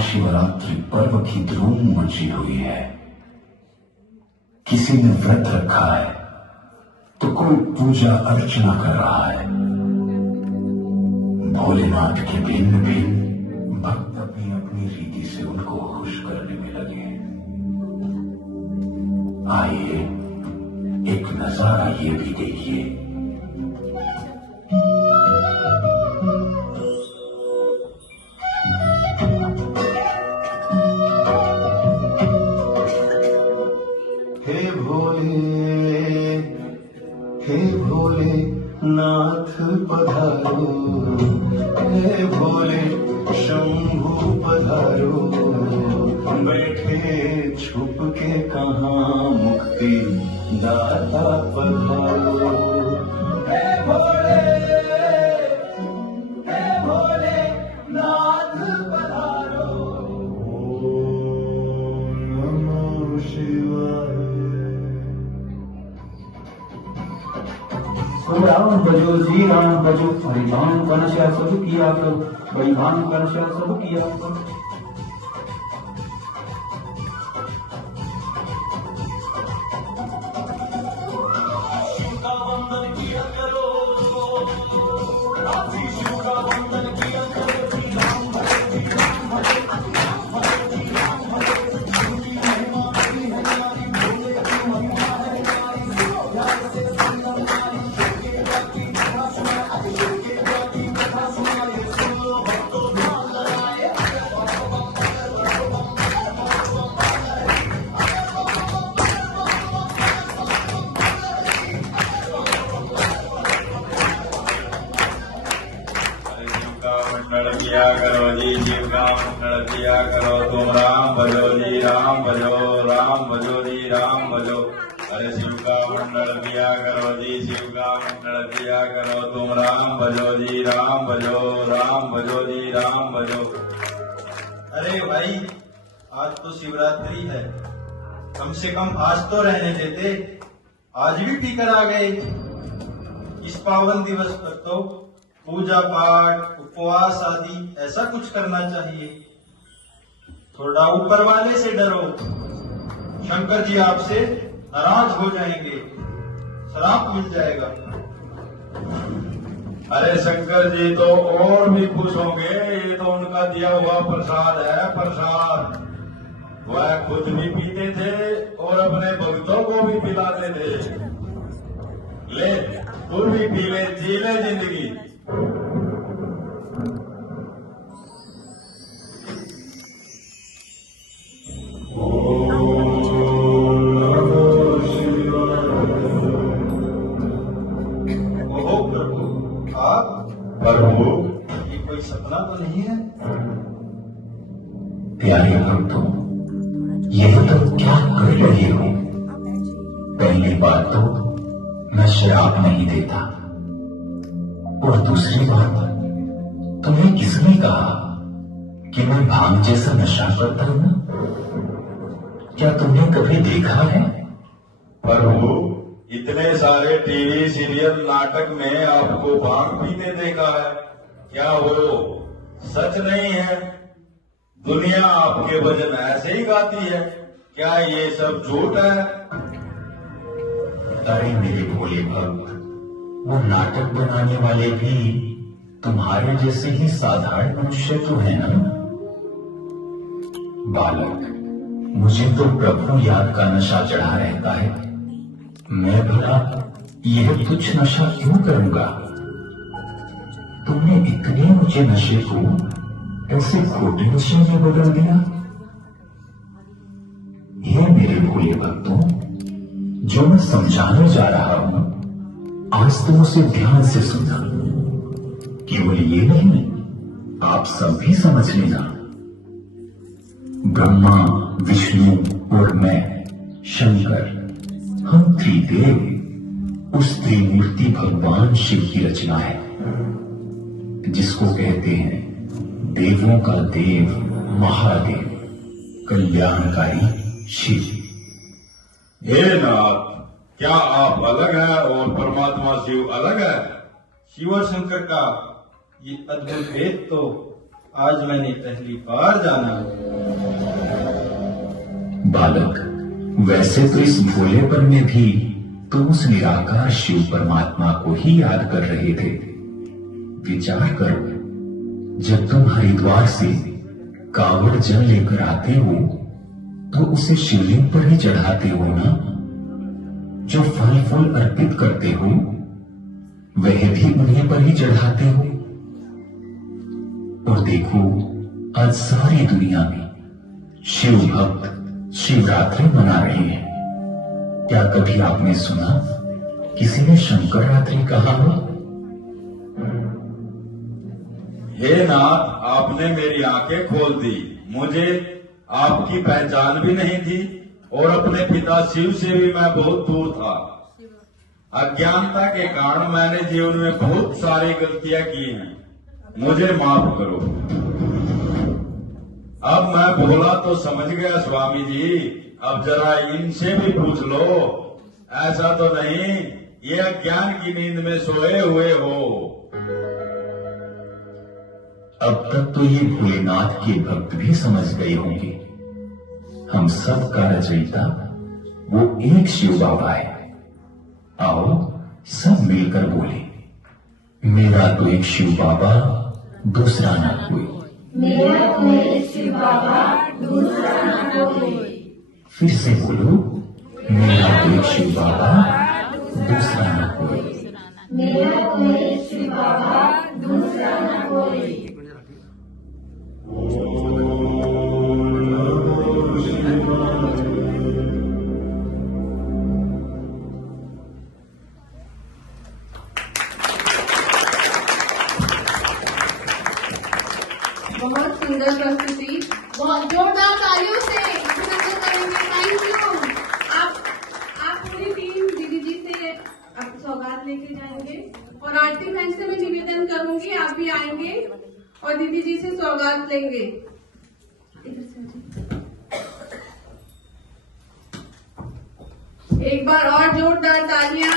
महाशिवरात्रि पर्व की धूम मची हुई है। किसी ने व्रत रखा है तो कोई पूजा अर्चना कर रहा है। भोलेनाथ के भिन्न भिन्न भक्त अपनी अपनी रीति से उनको खुश करने में लगे हैं। आइए एक नजारा ये भी देखिए। हे भोले नाथ पधारो, हे भोले शंभु पधारो, बैठे छुप के कहाँ मुक्ति दाता पधारो। हे भोले नाथ पधारो। ओम नमः शिवाय। राम भजो जी राम भजो, हरिभान कनशा सब किया करो, बलिभान कनशा सब किया करो। शिव का वंदन किया करो, शिव का वंदन किया करो। जी राम भजो, जी राम भजो, राम भजो, जी राम भजो। उनकी महिमा बड़ी है प्यारी, भोले की महिमा है प्यारी। प्यार से सुंदर नारी, किया करो जी, शिव का मंगल किया करो। तुम राम भजो जी राम भजो, राम भजो जी राम भजो। अरे शिव का मंगल किया करो जी, शिव का मंगल किया करो। तुम राम भजो जी राम भजो, राम भजो जी राम भजो। अरे भाई, आज तो शिवरात्रि है, कम से कम आज तो रहने देते। आज भी पीकर आ गए। इस पावन दिवस पर तो पूजा पाठ उपवास आदि ऐसा कुछ करना चाहिए। थोड़ा ऊपर वाले से डरो, शंकर जी आपसे नाराज हो जाएंगे, श्राप मिल जाएगा। अरे शंकर जी तो और भी खुश होंगे, ये तो उनका दिया हुआ प्रसाद है, प्रसाद। वह खुद भी पीते थे और अपने भक्तों को भी पिलाते थे। ले तू भी पी ले, जी ले जिंदगी। प्रभु, ये कोई सपना तो नहीं है? प्यारे भक्तों, यह तो क्या कर रहे हो? पहली बात तो मैं शराब नहीं देता, और दूसरी बात, तुम्हें किसने कहा कि मैं भांग जैसा नशा करता हूं? क्या तुमने कभी देखा है? प्रभु, इतने सारे टीवी सीरियल नाटक में आपको भांग पीते देखा है। क्या वो सच नहीं है? दुनिया आपके भजन ऐसे ही गाती है, क्या ये सब झूठ है? अरे मेरे भोले भक्त, वो नाटक बनाने वाले भी तुम्हारे जैसे ही साधारण मनुष्य तो है ना? बालक, मुझे तो प्रभु याद का नशा चढ़ा रहता है। मैं भला यह तुच्छ नशा क्यों करूंगा? तुमने इतने ऊंचे नशे को ऐसे खोटे नशे में बदल दिया। हे मेरे भोले भक्तों, जो मैं समझाने जा रहा हूं, आज तुम उसे ध्यान से सुनना। केवल ये नहीं, आप सब भी समझ लेना। ब्रह्मा, विष्णु और मैं शंकर, हम त्रिदेव उस त्रिमूर्ति भगवान शिव की रचना है, जिसको कहते हैं देवों का देव महादेव, कल्याणकारी शिव। हे नाथ, क्या आप अलग है और परमात्मा शिव अलग है? शिव और शंकर का ये अद्भुत भेद तो आज मैंने पहली बार जाना। बालक, वैसे तो इस भोलेपन में भी तुम उस निराकार शिव परमात्मा को ही याद कर रहे थे। विचार करो, जब तुम हरिद्वार से कावड़ जल लेकर आते हो तो उसे शिवलिंग पर ही चढ़ाते हो ना। जो फल फूल अर्पित करते हो वह भी उन्हीं पर ही चढ़ाते हो। और देखो, आज सारी दुनिया में शिव भक्त शिवरात्रि मना रहे हैं। क्या कभी आपने सुना किसी ने शंकर रात्रि कहा हो? हे नाथ, आपने मेरी आंखें खोल दी। मुझे आपकी पहचान भी नहीं थी और अपने पिता शिव से भी मैं बहुत दूर था। अज्ञानता के कारण मैंने जीवन में बहुत सारी गलतियां की हैं। मुझे माफ करो। अब मैं बोला तो समझ गया स्वामी जी। अब जरा इनसे भी पूछ लो। ऐसा तो नहीं ये अज्ञान की नींद में सोए हुए हो। अब तक तो ये भोलेनाथ के भक्त भी समझ गए होंगे, हम सब का रचयिता वो एक शिव बाबा है। आओ सब मिलकर बोले, मेरा तो एक शिव बाबा, दूसरा ना कोई। मेरा तो एक शिव बाबा, दूसरा न कोई। फिर से बोलो, मेरा तो एक शिव बाबा, दूसरा ना कोई। मेरा तो एक शिव बाबा, दूसरा न कोई। बहुत सुंदर प्रस्तुति, बहुत जोरदार तालियों से अभिनंदन करेंगे। Thank you. आप पूरी टीम दीदी जी से अब सौगात लेके जाएंगे और आरती बहन से मैं निवेदन करूंगी आप भी आएंगे और दीदी जी से सौगात लेंगे। इधर से एक बार और जोरदार तालियां।